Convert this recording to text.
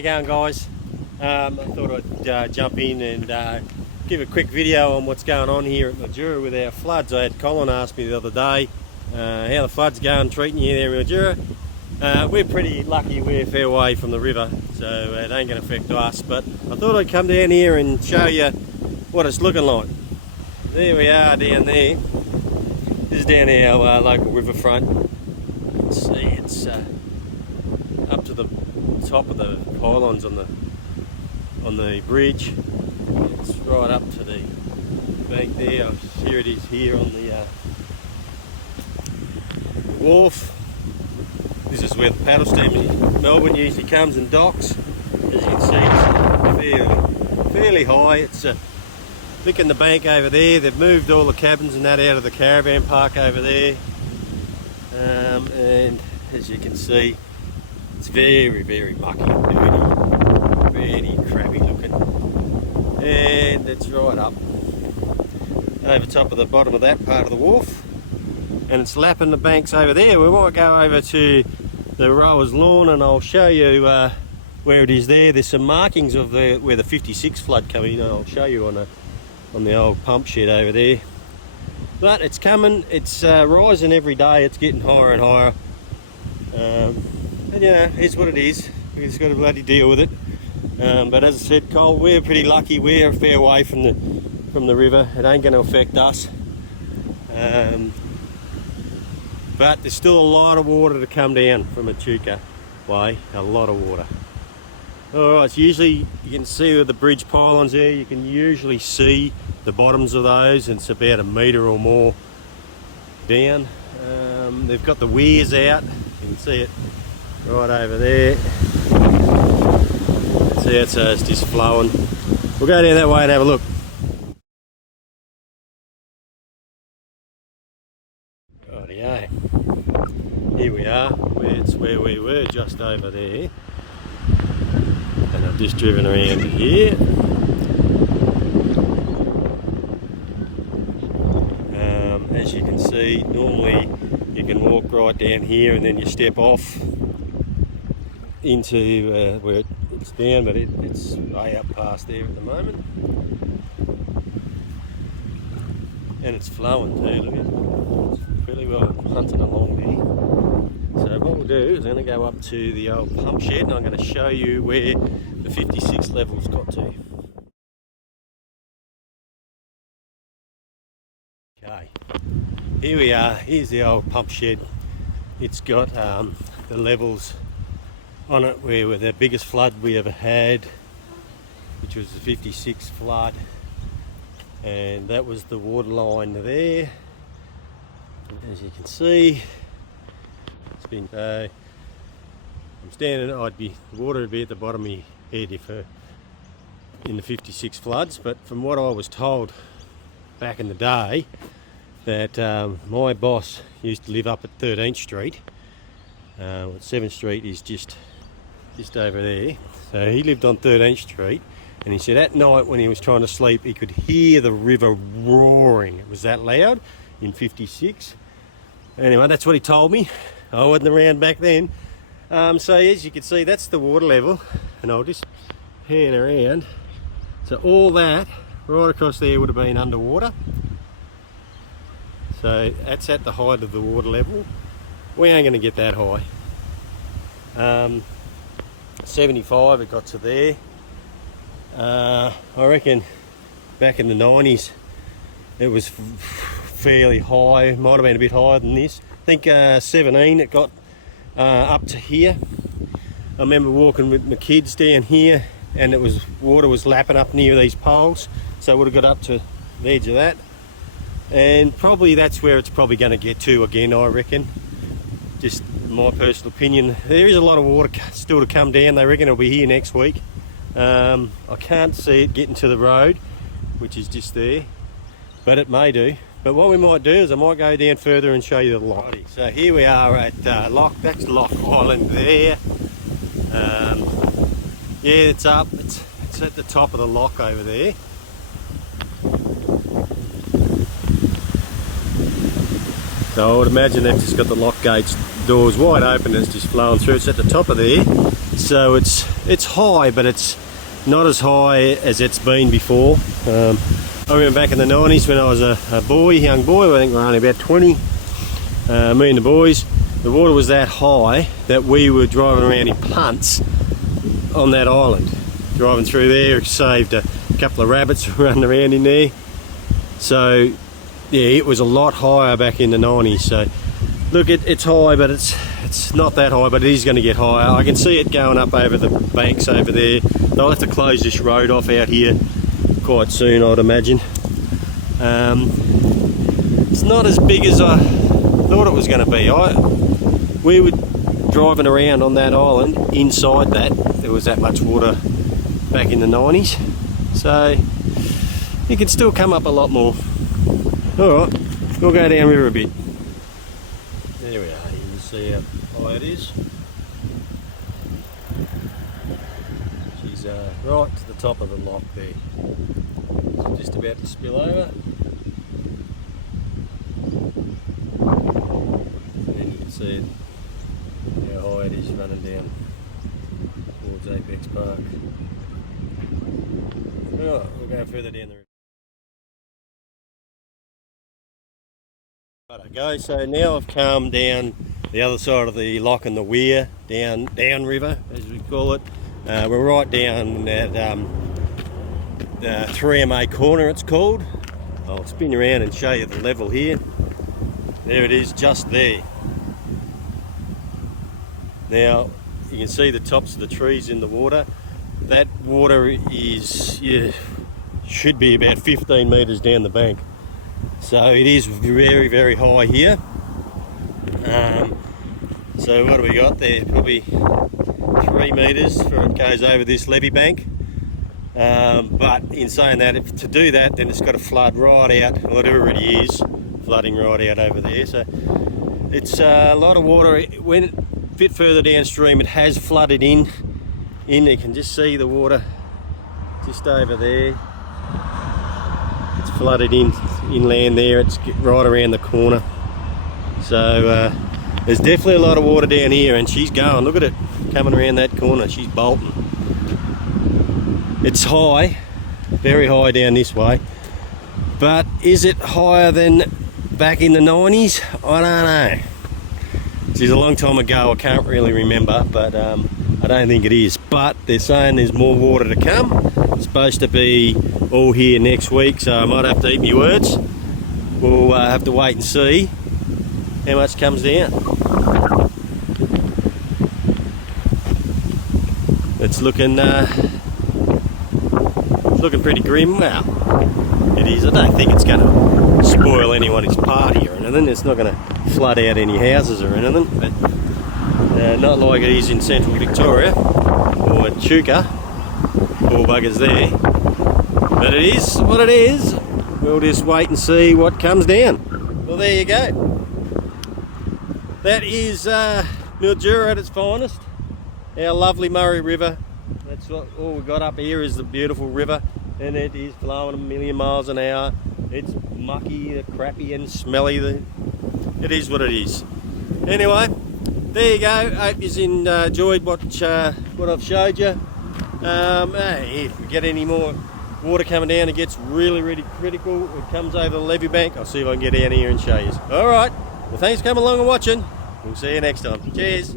you going, guys? I thought I'd jump in and give a quick video on what's going on here at Mildura with our floods. I had Colin ask me the other day how the floods going, treating you there in Mildura. We're pretty lucky, we're a fair way from the river, so it ain't going to affect us, but I thought I'd come down here and show you what it's looking like. There we are down there. This is down our local riverfront. You can see it's up to the top of the pylons on the bridge. It's right up to the bank there. Here it is here on the wharf. This is where the paddle steam in Melbourne usually comes and docks. As you can see, it's fairly high. It's thick in the bank over there. They've moved all the cabins and that out of the caravan park over there. And as you can see, it's very, very mucky and dirty, very crappy looking. And it's right up over top of the bottom of that part of the wharf. And it's lapping the banks over there. We might go over to the Rowers Lawn and I'll show you where it is there. There's some markings of where the 56 flood came in. I'll show you on the old pump shed over there. But it's coming, it's rising every day, it's getting higher and higher. And you know, it's what it is. We've just got to bloody deal with it. But as I said, Cole, we're pretty lucky. We're a fair way from the river. It ain't going to affect us. But there's still a lot of water to come down from Echuca way. A lot of water. Alright, so usually you can see with the bridge pylons there, you can usually see the bottoms of those, and it's about a metre or more down. They've got the weirs out. You can see it right over there. See it, so it's just flowing. We'll go down that way and have a look. Rightio. Here we are. It's where we were, just over there. And I've just driven around here. As you can see, normally you can walk right down here and then you step off into where it's down, but it's way up past there at the moment. And it's flowing too, look at it. It's pretty well hunting along there. So what we'll do is I'm going to go up to the old pump shed and I'm going to show you where the 56 level's got to. Okay, here we are. Here's the old pump shed. It's got the levels on it where the biggest flood we ever had, which was the 56 flood, and that was the water line there. As you can see, it's been I'm standing, the water would be at the bottom of my head if in the 56 floods, but from what I was told back in the day, that my boss used to live up at 13th Street. 7th Street is just over there. So he lived on 13th Street, and he said at night when he was trying to sleep he could hear the river roaring. It was that loud in 56. Anyway, that's what he told me. I wasn't around back then. So as you can see, that's the water level, and I'll just pan around. So all that right across there would have been underwater. So that's at the height of the water level. We ain't going to get that high. 75 it got to there. I reckon back in the 90s it was fairly high, might have been a bit higher than this. I think 17 it got up to here. I remember walking with my kids down here and water was lapping up near these poles, so it would have got up to the edge of that. And probably that's where it's probably going to get to again, I reckon. Just my personal opinion. There is a lot of water still to come down. They reckon it'll be here next week. I can't see it getting to the road, which is just there, but it may do. But what we might do is I might go down further and show you the lock. So here we are at that's Lock Island there. Yeah, it's up. It's at the top of the lock over there. So I would imagine they've just got the lock gates doors wide open and it's just flowing through. It's at the top of there. So it's high, but it's not as high as it's been before. I remember back in the 90s when I was a young boy, I think we were only about 20, me and the boys, the water was that high that we were driving around in punts on that island. Driving through there, saved a couple of rabbits running around in there. So yeah, it was a lot higher back in the 90s. So look, it's high, but it's not that high, but it is going to get higher. I can see it going up over the banks over there. They'll have to close this road off out here quite soon, I'd imagine. It's not as big as I thought it was going to be. We were driving around on that island. Inside that, there was that much water back in the 90s. So it can still come up a lot more. Alright, we'll go down river a bit. There we are, you can see how high it is. She's right to the top of the lock there. So just about to spill over. And then you can see it, how high it is running down towards Apex Park. Alright, we'll go further down the river. Right, okay, so now I've come down the other side of the lock and the weir, down river as we call it. We're right down at the 3MA corner it's called. I'll spin around and show you the level here. There it is, just there. Now you can see the tops of the trees in the water. That water is, should be about 15 metres down the bank. So it is very, very high here. So what do we got there? Probably 3 metres before it goes over this levee bank. But in saying that, to do that, then it's got to flood right out. Well, it already is flooding right out over there. So it's a lot of water. When a bit further downstream, it has flooded in. You can just see the water just over there. It's flooded inland there. It's right around the corner. So there's definitely a lot of water down here, and she's going. Look at it coming around that corner. She's bolting. It's high, very high down this way. But is it higher than back in the 90s? I don't know. It's a long time ago. I can't really remember, but I don't think it is. But they're saying there's more water to come. It's supposed to be all here next week, so I might have to eat my words. We'll have to wait and see how much comes down. It's looking pretty grim. Well, it is. I don't think it's going to spoil anyone's party or anything. It's not going to flood out any houses or anything. But not like it is in central Victoria or Chuka. Poor buggers there. But it is what it is. We'll just wait and see what comes down. Well, there you go. That is Mildura at its finest. Our lovely Murray River. That's what all we got up here is the beautiful river, and it is flowing a million miles an hour. It's mucky, crappy and smelly. It is what it is. Anyway, there you go. Hope you've enjoyed what I've showed you. Hey, if we get any more water coming down, it gets really, really critical. It comes over the levee bank. I'll see if I can get down here and show you. Alright, well thanks for coming along and watching. We'll see you next time. Cheers.